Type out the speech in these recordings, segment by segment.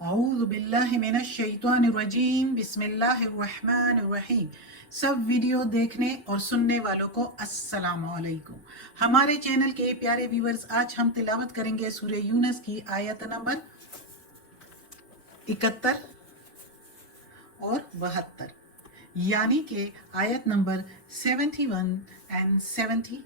اعوذ باللہ من الشیطان الرجیم بسم اللہ الرحمن الرحیم۔ سب ویڈیو دیکھنے اور سننے والوں کو السلام علیکم۔ ہمارے چینل کے پیارے ویورز، آج ہم تلاوت کریں گے سورہ یونس کی آیت نمبر 71 اور 72، یعنی کہ آیت نمبر 71 اینڈ 72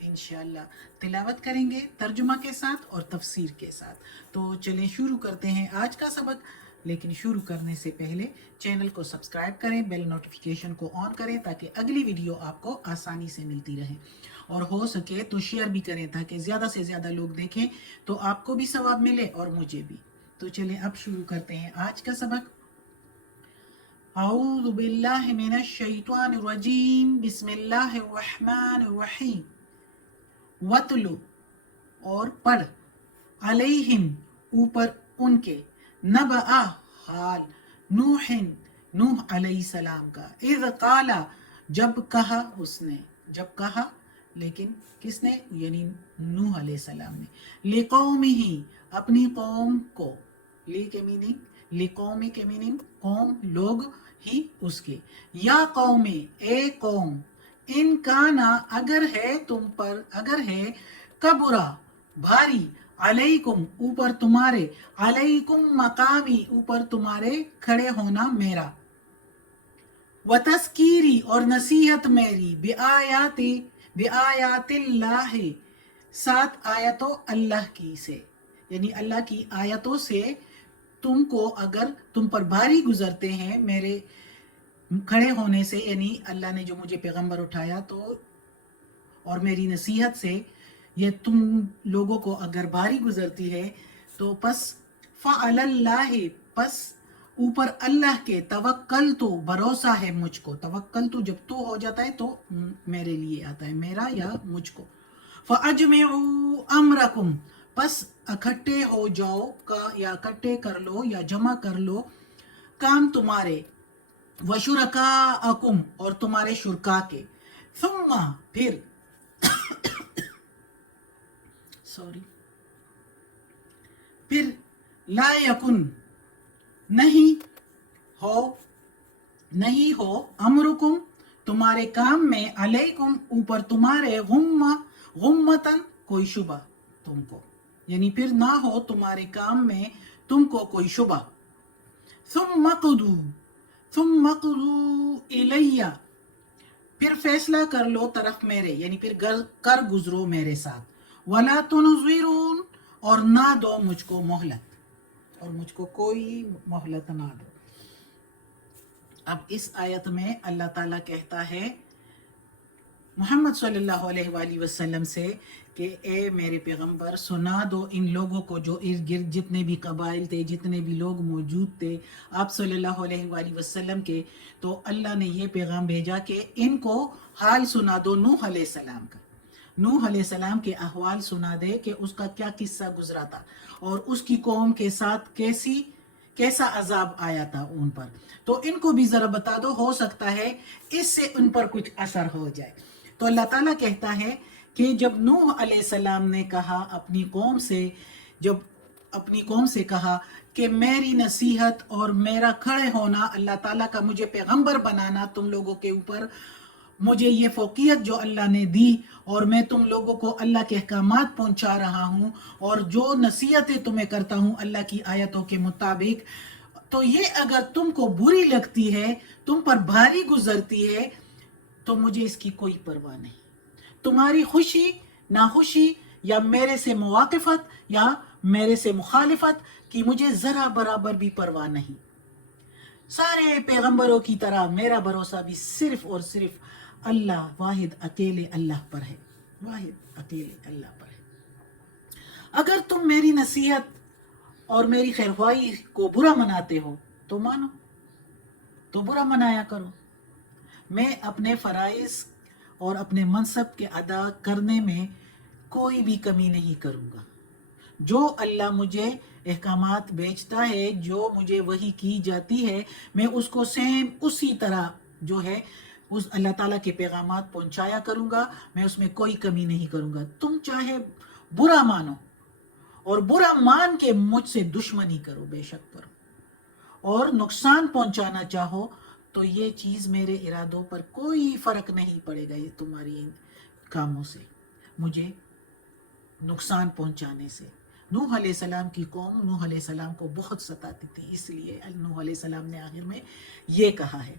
انشاءاللہ تلاوت کریں گے ترجمہ کے ساتھ اور تفسیر کے ساتھ۔ تو چلیں شروع کرتے ہیں آج کا سبق، لیکن شروع کرنے سے پہلے چینل کو سبسکرائب کریں، بیل نوٹیفیکیشن کو آن کریں تاکہ اگلی ویڈیو آپ کو آسانی سے ملتی رہے، اور ہو سکے تو شیئر بھی کریں تاکہ زیادہ سے زیادہ لوگ دیکھیں تو آپ کو بھی ثواب ملے اور مجھے بھی۔ تو چلیں اب شروع کرتے ہیں آج کا سبق۔ اعوذ باللہ من الشیطان الرجیم بسم اللہ الرحمن الرحیم۔ وَاتْلُ اور پڑھ، علیہم اوپر ان کے، نبأ حال، نوح علیہ السلام کا، اذ قالا جب کہا اس نے، جب کہا لیکن کس نے؟ یعنی نوح علیہ السلام نے، لقومہ اپنی قوم کو، لی کے میننگ، لقومی کے میننگ قوم، لوگ ہی اس کے، یا قوم اے قوم، ان کانا اگر ہے تم پر، اگر ہے، کبرا بھاری، علیکم اوپر تمہارے، علیکم مقامی اوپر تمہارے کھڑے ہونا میرا، وتذکیری اور نصیحت میری، بآیات اللہ سات آیتوں اللہ کی سے، یعنی اللہ کی آیتوں سے تم کو اگر تم پر بھاری گزرتے ہیں میرے کھڑے ہونے سے، یعنی اللہ نے جو مجھے پیغمبر اٹھایا تو اور میری نصیحت سے یہ تم لوگوں کو اگر بھاری گزرتی ہے تو پس فعلی اللہ، پس اوپر اللہ کے، توکل تو بھروسہ ہے مجھ کو، توکل تو جب تو ہو جاتا ہے تو میرے لیے آتا ہے، میرا یا مجھ کو، فَأَجْمِعُوا أَمْرَكُمْ پس اکٹھے ہو جاؤ کا، یا اکٹھے کر لو یا جمع کر لو کام تمہارے، وَشُرَكَاءَكُمْ اور تمہارے شرکا کے، ثم پھر پھر لا یکن نہیں ہو امرکم تمہارے کام میں، علیکم اوپر تمہارے، غمتن کوئی شبہ تم کو، یعنی پھر نہ ہو تمہارے کام میں تم کو کوئی شبہ، ثم قضوا الیہ پھر فیصلہ کر لو طرف میرے، یعنی پھر کر گزرو میرے ساتھ، ولا تنظرون اور نہ دو مجھ کو مہلت، اور مجھ کو کوئی مہلت نہ دو۔ اب اس آیت میں اللہ تعالیٰ کہتا ہے محمد صلی اللہ علیہ وآلہ وسلم سے کہ اے میرے پیغمبر سنا دو ان لوگوں کو جو ارد گرد جتنے بھی قبائل تھے، جتنے بھی لوگ موجود تھے آپ صلی اللہ علیہ وآلہ وسلم کے، تو اللہ نے یہ پیغام بھیجا کہ ان کو حال سنا دو نوح علیہ السلام کا، نوح علیہ السلام کے احوال سنا دے کہ اس کا کیا قصہ گزرا تھا اور اس کی قوم کے ساتھ کیسا عذاب آیا تھا ان پر، تو ان کو بھی ذرا بتا دو، ہو سکتا ہے اس سے ان پر کچھ اثر ہو جائے۔ تو اللہ تعالیٰ کہتا ہے کہ جب نوح علیہ السلام نے کہا اپنی قوم سے، جب اپنی قوم سے کہا کہ میری نصیحت اور میرا کھڑے ہونا، اللہ تعالیٰ کا مجھے پیغمبر بنانا تم لوگوں کے اوپر، مجھے یہ فوقیت جو اللہ نے دی اور میں تم لوگوں کو اللہ کے احکامات پہنچا رہا ہوں اور جو نصیحتیں تمہیں کرتا ہوں اللہ کی آیتوں کے مطابق، تو یہ اگر تم کو بری لگتی ہے، تم پر بھاری گزرتی ہے، تو مجھے اس کی کوئی پرواہ نہیں، تمہاری خوشی ناخوشی یا میرے سے مواقفت یا میرے سے مخالفت کی مجھے ذرا برابر بھی پرواہ نہیں۔ سارے پیغمبروں کی طرح میرا بھروسہ بھی صرف اور صرف اللہ، واحد اکیلے اللہ پر ہے، واحد اکیلے اللہ پر ہے۔ اگر تم میری نصیحت اور میری خیرخواہی کو برا مناتے ہو تو مانو، تو برا منایا کرو، میں اپنے فرائض اور اپنے منصب کے ادا کرنے میں کوئی بھی کمی نہیں کروں گا، جو اللہ مجھے احکامات بھیجتا ہے، جو مجھے وحی کی جاتی ہے، میں اس کو سیم اسی طرح جو ہے اس اللہ تعالیٰ کے پیغامات پہنچایا کروں گا، میں اس میں کوئی کمی نہیں کروں گا، تم چاہے برا مانو اور برا مان کے مجھ سے دشمنی کرو، بے شک کرو، اور نقصان پہنچانا چاہو تو یہ چیز میرے ارادوں پر کوئی فرق نہیں پڑے گا، یہ تمہاری ان کاموں سے، مجھے نقصان پہنچانے سے۔ نوح علیہ السلام کی قوم نوح علیہ السلام کو بہت ستاتی تھی، اس لیے نوح علیہ السلام نے آخر میں یہ کہا ہے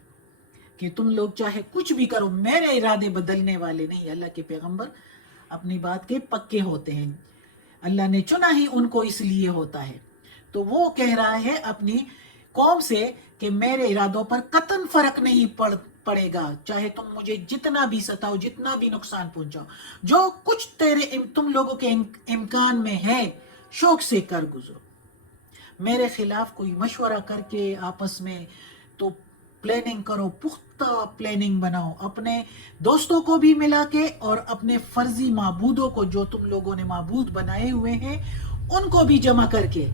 کہ تم لوگ چاہے کچھ بھی کرو، میرے ارادے بدلنے والے نہیں۔ اللہ کے پیغمبر اپنی بات کے پکے ہوتے ہیں، اللہ نے چنا ہی ان کو اس لیے ہوتا ہے۔ تو وہ کہہ رہا ہے اپنی قوم سے کہ میرے ارادوں پر قطعاً فرق نہیں پڑے گا، چاہے تم مجھے جتنا بھی ستاؤ، جتنا بھی نقصان پہنچاؤ، جو کچھ تم لوگوں کے امکان میں ہے شوق سے کر گزرو۔ میرے خلاف کوئی مشورہ کر کے آپس میں تو پلاننگ کرو، پختہ پلاننگ بناؤ، اپنے دوستوں کو بھی ملا کے اور اپنے فرضی معبودوں کو جو تم لوگوں نے معبود بنائے ہوئے ہیں ان کو بھی جمع کر کے،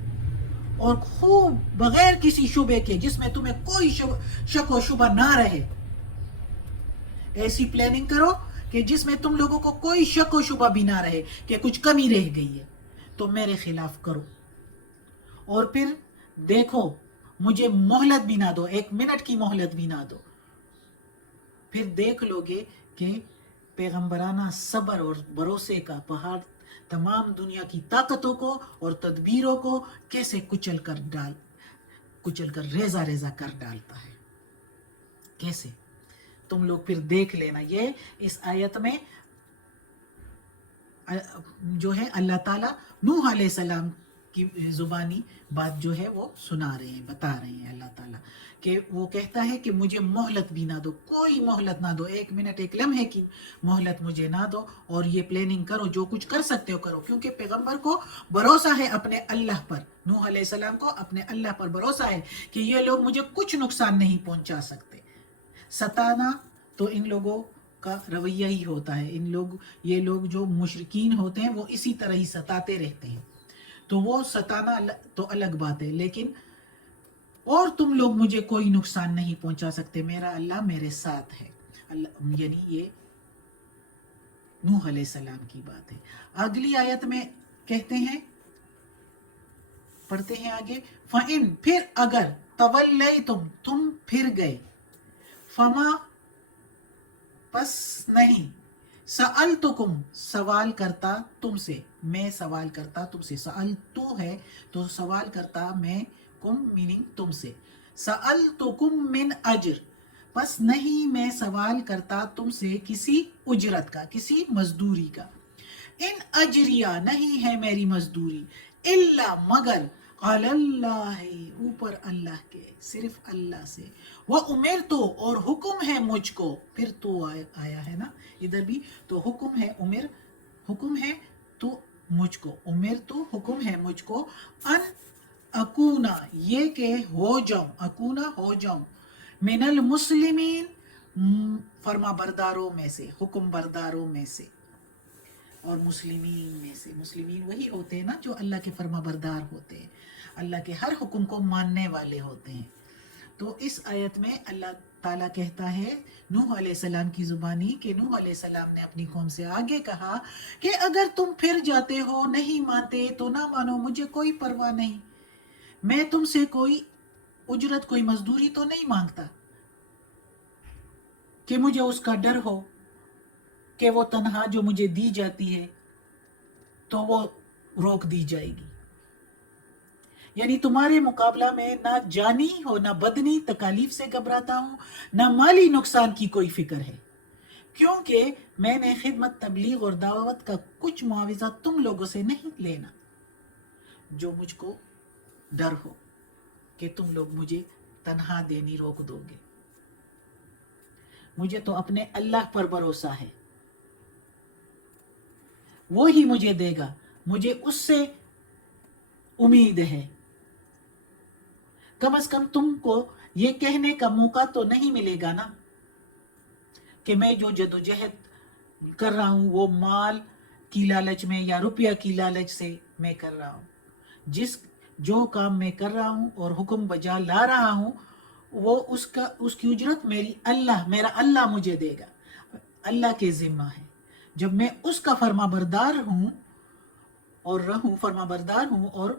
اور خوب بغیر کسی شبے کے، جس میں تمہیں کوئی شک و شبہ نہ رہے، ایسی پلاننگ کرو کہ جس میں تم لوگوں کو کوئی شک و شبہ بھی نہ رہے کہ کچھ کمی رہ گئی ہے، تو میرے خلاف کرو، اور پھر دیکھو مجھے مہلت بھی نہ دو، 1 منٹ کی مہلت بھی نہ دو، پھر دیکھ لو گے کہ پیغمبرانہ صبر اور بھروسے کا پہاڑ تمام دنیا کی طاقتوں کو اور تدبیروں کو کیسے کچل کر ریزہ ریزہ کر ڈالتا ہے، کیسے، تم لوگ پھر دیکھ لینا۔ یہ اس آیت میں جو ہے اللہ تعالیٰ نوح علیہ السلام کی زبانی بات جو ہے وہ سنا رہے ہیں، بتا رہے ہیں اللہ تعالیٰ، کہ وہ کہتا ہے کہ مجھے مہلت بھی نہ دو، کوئی مہلت نہ دو، 1 منٹ 1 لمحے کی مہلت مجھے نہ دو، اور یہ پلاننگ کرو، جو کچھ کر سکتے ہو کرو، کیونکہ پیغمبر کو بھروسہ ہے اپنے اللہ پر، نوح علیہ السلام کو اپنے اللہ پر بھروسہ ہے کہ یہ لوگ مجھے کچھ نقصان نہیں پہنچا سکتے۔ ستانا تو ان لوگوں کا رویہ ہی ہوتا ہے، یہ لوگ جو مشرکین ہوتے ہیں وہ اسی طرح ہی ستاتے رہتے ہیں، تو وہ ستانا تو الگ بات ہے، لیکن اور تم لوگ مجھے کوئی نقصان نہیں پہنچا سکتے، میرا اللہ میرے ساتھ ہے، یعنی یہ نوح علیہ السلام کی بات ہے۔ اگلی آیت میں کہتے ہیں، پڑھتے ہیں آگے، فَإِن پھر اگر تَوَلَّيْتُمْ تم پھر گئے، فَمَا پس نہیں، سألتکم سوال کرتا تم سے، میں سوال کرتا تم سے، سألتو ہے تو سوال کرتا میں، کم میننگ تم سے، سألتکم من اجر پس نہیں میں سوال کرتا تم سے کسی اجرت کا، کسی مزدوری کا، ان اجریہ نہیں ہے میری مزدوری، الا مگر علی اللہ اوپر اللہ کے، صرف اللہ سے، وَأُمِرْتُ اور حکم ہے مجھ کو، پھر تو آیا ہے نا ادھر بھی، تو حکم ہے حکم ہے تو مجھ کو، امرت حکم ہے مجھ کو، ان اکونا یہ کہ ہو جاؤں، اکونا ہو جاؤں، من المسلمین فرما برداروں میں سے، حکم برداروں میں سے، اور مسلمین میں سے، مسلمین وہی ہوتے ہیں نا جو اللہ کے فرما بردار ہوتے ہیں، اللہ کے ہر حکم کو ماننے والے ہوتے ہیں۔ تو اس آیت میں اللہ تعالیٰ کہتا ہے نوح علیہ السلام کی زبانی کہ نوح علیہ السلام نے اپنی قوم سے آگے کہا کہ اگر تم پھر جاتے ہو، نہیں مانتے تو نہ مانو، مجھے کوئی پرواہ نہیں، میں تم سے کوئی اجرت، کوئی مزدوری تو نہیں مانگتا کہ مجھے اس کا ڈر ہو کہ وہ تنہا جو مجھے دی جاتی ہے تو وہ روک دی جائے گی، یعنی تمہارے مقابلہ میں نہ جانی ہو نہ بدنی تکالیف سے گھبراتا ہوں، نہ مالی نقصان کی کوئی فکر ہے، کیونکہ میں نے خدمت، تبلیغ اور دعوت کا کچھ معاوضہ تم لوگوں سے نہیں لینا، جو مجھ کو ڈر ہو کہ تم لوگ مجھے تنہا دینی روک دو گے، مجھے تو اپنے اللہ پر بھروسہ ہے، وہی مجھے دے گا، مجھے اس سے امید ہے، کم از کم تم کو یہ کہنے کا موقع تو نہیں ملے گا نا کہ میں جو جدوجہد کر رہا ہوں وہ مال کی لالچ میں یا روپیہ کی لالچ سے میں کر رہا ہوں، جو کام میں کر رہا ہوں اور حکم بجا لا رہا ہوں وہ اس کی اجرت میرا اللہ مجھے دے گا، اللہ کے ذمہ ہے، جب میں اس کا فرما بردار ہوں اور رہوں فرما بردار ہوں اور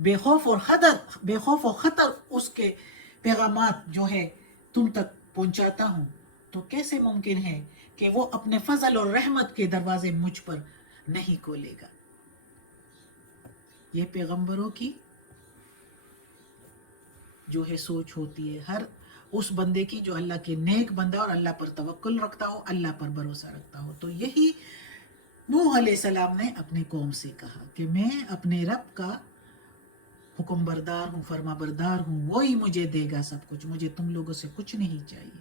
بے خوف و خطر اس کے پیغامات جو ہے تم تک پہنچاتا ہوں، تو کیسے ممکن ہے کہ وہ اپنے فضل اور رحمت کے دروازے مجھ پر نہیں کھولے گا؟ یہ پیغمبروں کی جو ہے سوچ ہوتی ہے، ہر اس بندے کی جو اللہ کے نیک بندہ اور اللہ پر توکل رکھتا ہو، اللہ پر بھروسہ رکھتا ہو۔ تو یہی نوح علیہ السلام نے اپنے قوم سے کہا کہ میں اپنے رب کا حکم بردار ہوں، فرما بردار ہوں، وہی مجھے دے گا سب کچھ، مجھے تم لوگوں سے کچھ نہیں چاہیے۔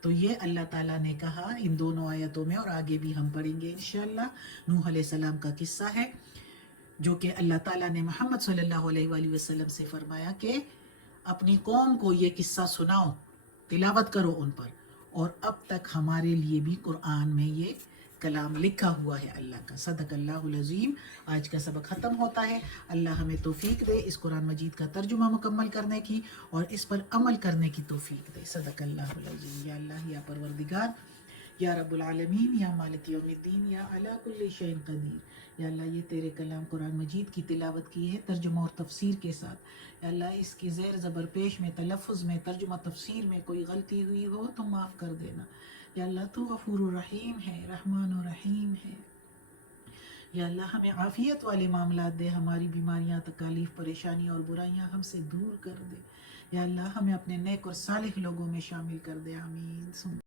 تو یہ اللہ تعالیٰ نے کہا ان دونوں آیتوں میں، اور آگے بھی ہم پڑھیں گے انشاءاللہ۔ نوح علیہ السلام کا قصہ ہے جو کہ اللہ تعالیٰ نے محمد صلی اللہ علیہ وآلہ وسلم سے فرمایا کہ اپنی قوم کو یہ قصہ سناؤ، تلاوت کرو ان پر۔ اور اب تک ہمارے لیے بھی قرآن میں یہ کلام لکھا ہوا ہے اللہ کا۔ صدق اللہ العظیم۔ آج کا سبق ختم ہوتا ہے۔ اللہ ہمیں توفیق دے اس قرآن مجید کا ترجمہ مکمل کرنے کی اور اس پر عمل کرنے کی توفیق دے۔ صدق اللہ العظیم۔ یا اللہ، یا پروردگار، یا رب العالمین، یا مالک یوم الدین، یا علی کل شیء قدیر، یا اللہ یہ تیرے کلام قرآن مجید کی تلاوت کی ہے ترجمہ اور تفسیر کے ساتھ۔ یا اللہ اس کی زیر زبر پیش میں، تلفظ میں، ترجمہ تفسیر میں کوئی غلطی ہوئی ہو تو معاف کر دینا۔ یا اللہ تو غفور الرحیم ہے، رحمان الرحیم ہے۔ یا اللہ ہمیں عافیت والے معاملات دے، ہماری بیماریاں، تکالیف، پریشانی اور برائیاں ہم سے دور کر دے۔ یا اللہ ہمیں اپنے نیک اور صالح لوگوں میں شامل کر دے۔ آمین۔